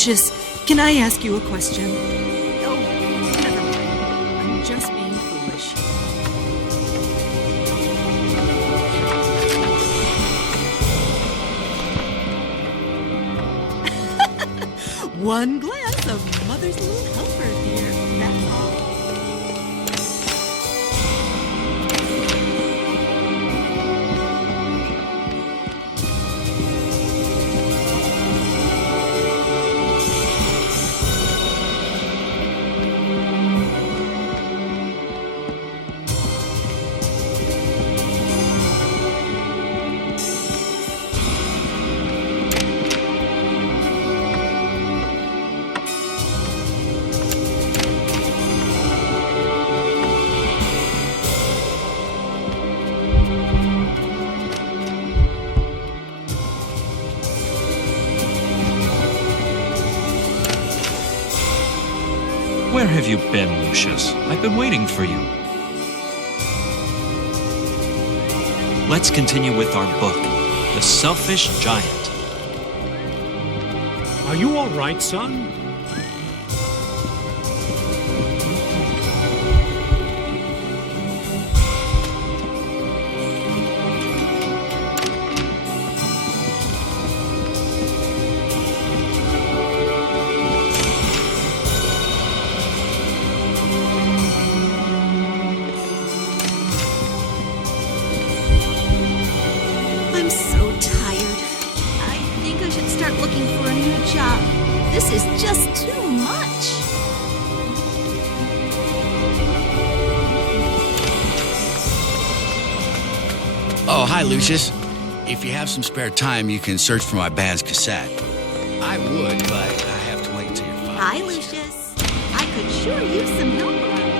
Lucius, can I ask you a question? Oh, never mind. I'm just being foolish. One glass of Mother's little comfort, dear. That's all. Where have you been, Lucius? I've been waiting for you. Let's continue with our book, The Selfish Giant. Are you all right, son? I'm so tired. I think I should start looking for a new job. This is just too much. Oh, hi, Lucius. If you have some spare time, you can search for my band's cassette. I would, but I have to wait until you're 5. Hi, Lucius. I could sure use some help around here.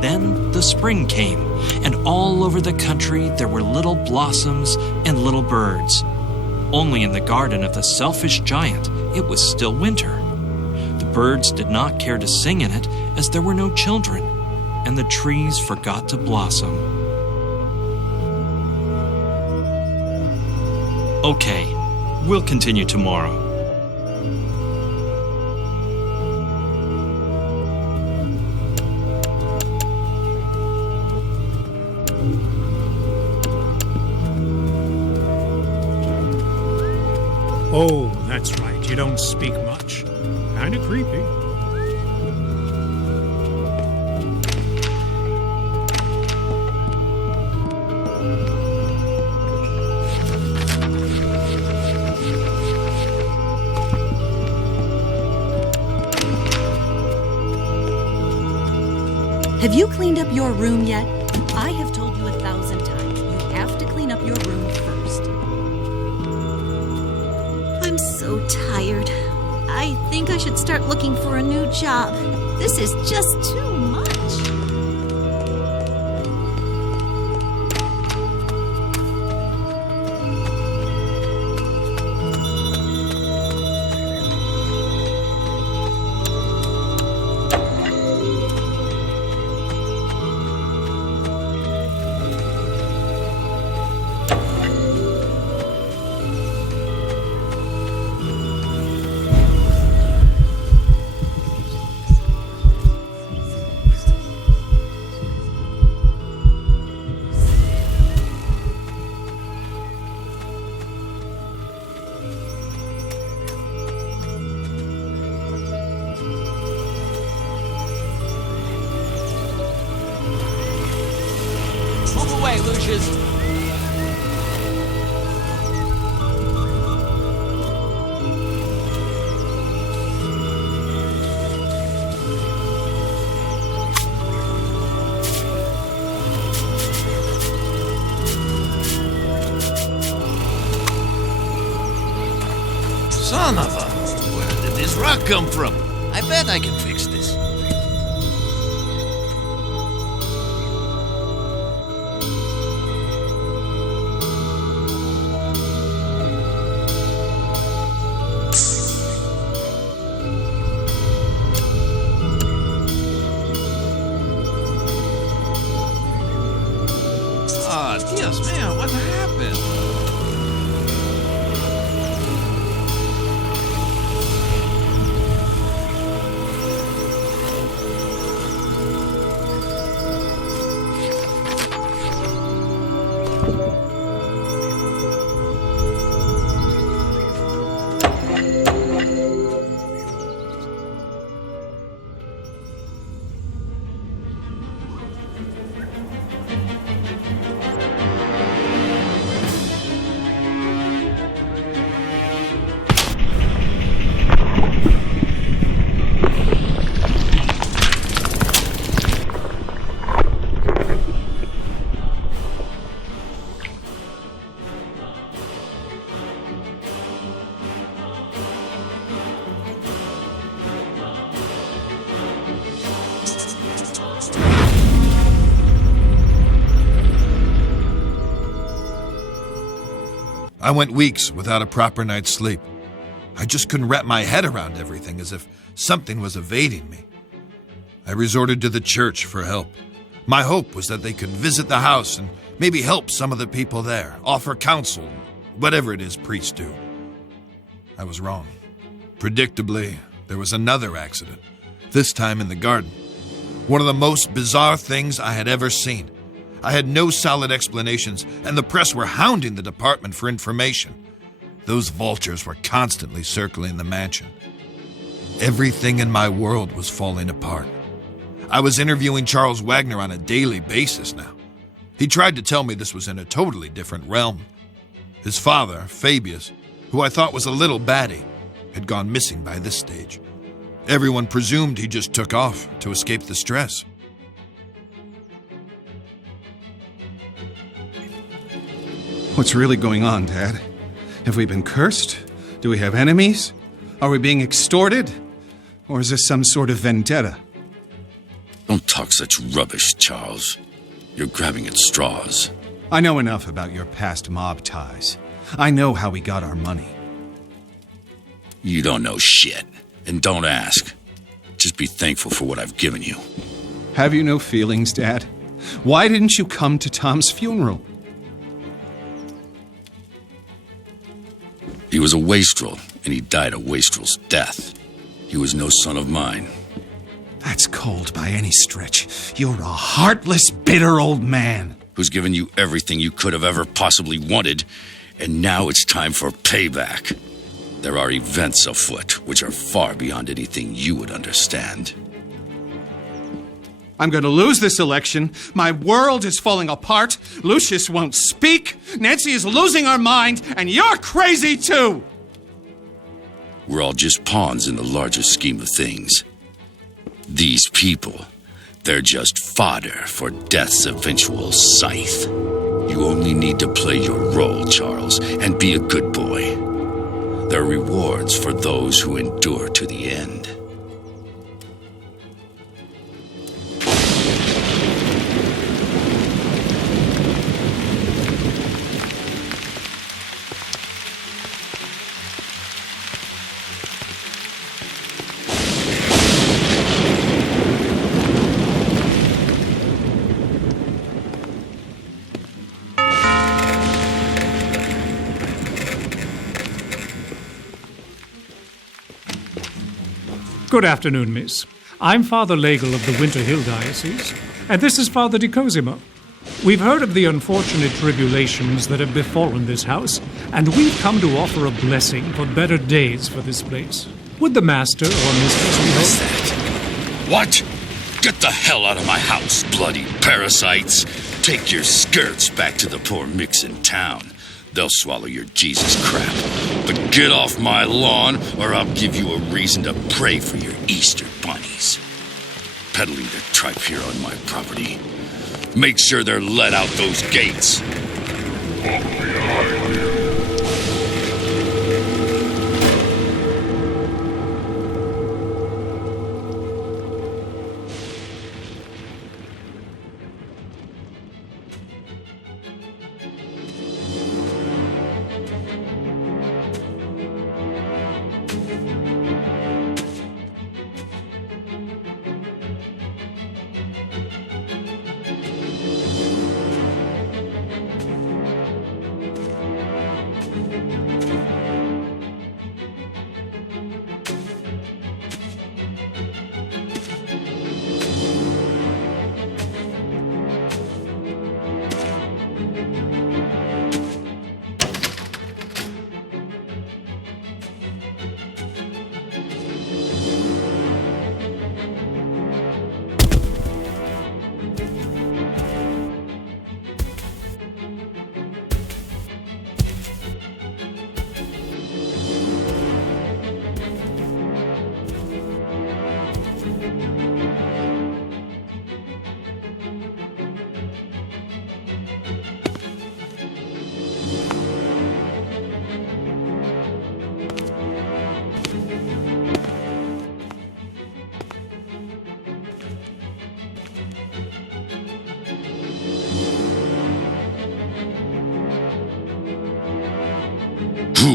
Then the spring came, and all over the country there were little blossoms and little birds. Only in the garden of the Selfish Giant it was still winter. The birds did not care to sing in it, as there were no children, and the trees forgot to blossom. Okay, we'll continue tomorrow. Oh, that's right. You don't speak much. Kinda creepy. Have you cleaned up your room yet? I have told you 1,000 times. You have to clean up your room first. I'm so tired. I think I should start looking for a new job. This is just too much. Move away, Lucius. Son of a... Where did this rock come from? I bet I can fix this. Ah, Dios mío, what happened? I went weeks without a proper night's sleep. I just couldn't wrap my head around everything, as if something was evading me. I resorted to the church for help. My hope was that they could visit the house and maybe help some of the people there, offer counsel, whatever it is priests do. I was wrong. Predictably, there was another accident, this time in the garden. One of the most bizarre things I had ever seen. I had no solid explanations, and the press were hounding the department for information. Those vultures were constantly circling the mansion. Everything in my world was falling apart. I was interviewing Charles Wagner on a daily basis now. He tried to tell me this was in a totally different realm. His father, Fabius, who I thought was a little batty, had gone missing by this stage. Everyone presumed he just took off to escape the stress. What's really going on, Dad? Have we been cursed? Do we have enemies? Are we being extorted? Or is this some sort of vendetta? Don't talk such rubbish, Charles. You're grabbing at straws. I know enough about your past mob ties. I know how we got our money. You don't know shit, and don't ask. Just be thankful for what I've given you. Have you no feelings, Dad? Why didn't you come to Tom's funeral? He was a wastrel, and he died a wastrel's death. He was no son of mine. That's cold by any stretch. You're a heartless, bitter old man. Who's given you everything you could have ever possibly wanted, and now it's time for payback. There are events afoot which are far beyond anything you would understand. I'm going to lose this election. My world is falling apart. Lucius won't speak. Nancy is losing her mind, and you're crazy too. We're all just pawns in the larger scheme of things. These people, they're just fodder for death's eventual scythe. You only need to play your role, Charles, and be a good boy. There are rewards for those who endure to the end. Good afternoon, miss. I'm Father Legel of the Winter Hill Diocese, and this is Father Di Cosimo. We've heard of the unfortunate tribulations that have befallen this house, and we've come to offer a blessing for better days for this place. Would the master or mistress be What's home? that? What? Get the hell out of my house, bloody parasites! Take your skirts back to the poor micks in town. They'll swallow your Jesus crap. But get off my lawn, or I'll give you a reason to pray for your Easter bunnies. Peddling their tripe here on my property. Make sure they're let out those gates.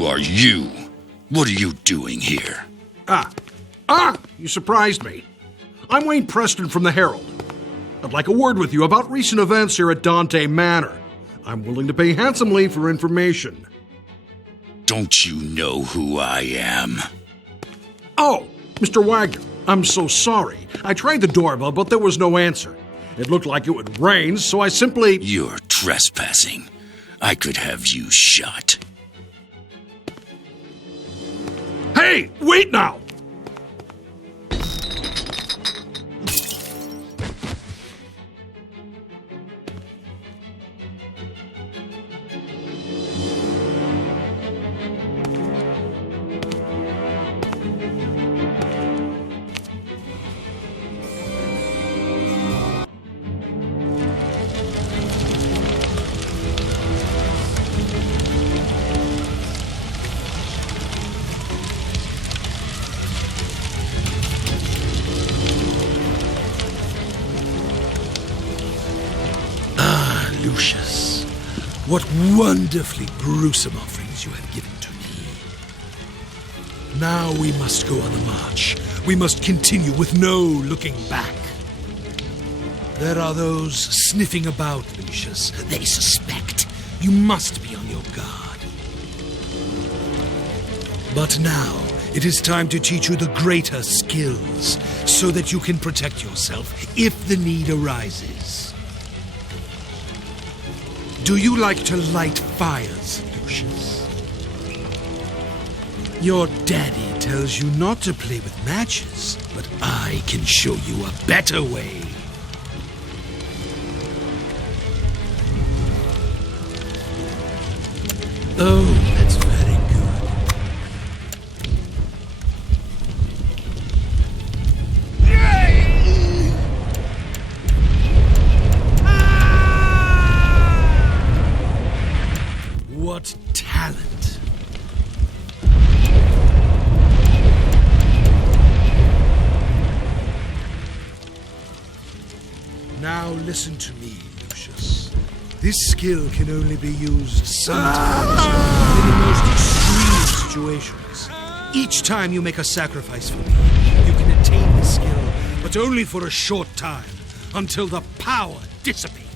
Who are you? What are you doing here? You surprised me. I'm Wayne Preston from the Herald. I'd like a word with you about recent events here at Dante Manor. I'm willing to pay handsomely for information. Don't you know who I am? Oh, Mr. Wagner, I'm so sorry. I tried the doorbell, but there was no answer. It looked like it would rain, so I simply... You're trespassing. I could have you shot. Hey, wait now! Lucius, what wonderfully gruesome offerings you have given to me. Now we must go on the march. We must continue with no looking back. There are those sniffing about, Lucius. They suspect. You must be on your guard. But now, it is time to teach you the greater skills, so that you can protect yourself if the need arises. Do you like to light fires, Lucius? Your daddy tells you not to play with matches, but I can show you a better way. Oh, that's very good. What talent! Now listen to me, Lucius. This skill can only be used sometimes in the most extreme situations. Each time you make a sacrifice for me, you can attain the skill, but only for a short time, until the power dissipates.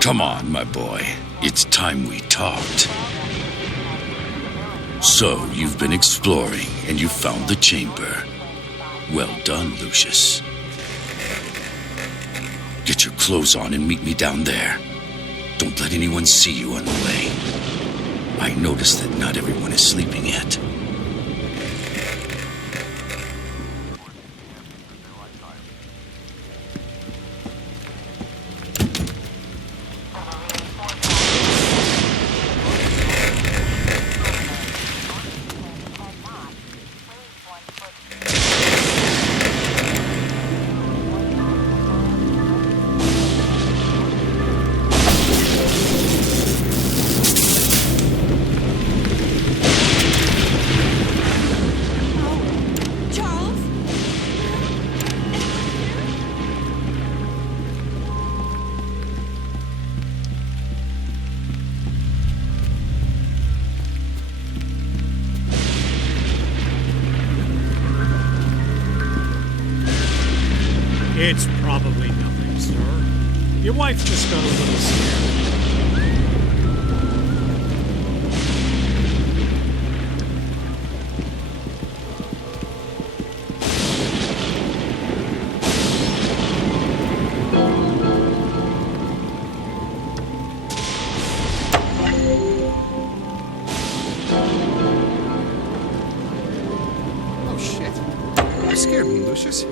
Come on, my boy. It's time we talked. So, you've been exploring, and you found the chamber. Well done, Lucius. Get your clothes on and meet me down there. Don't let anyone see you on the way. I noticed that not everyone is sleeping yet. It's probably nothing, sir. Your wife just got a little scared. Oh, shit. You scared me, Lucius.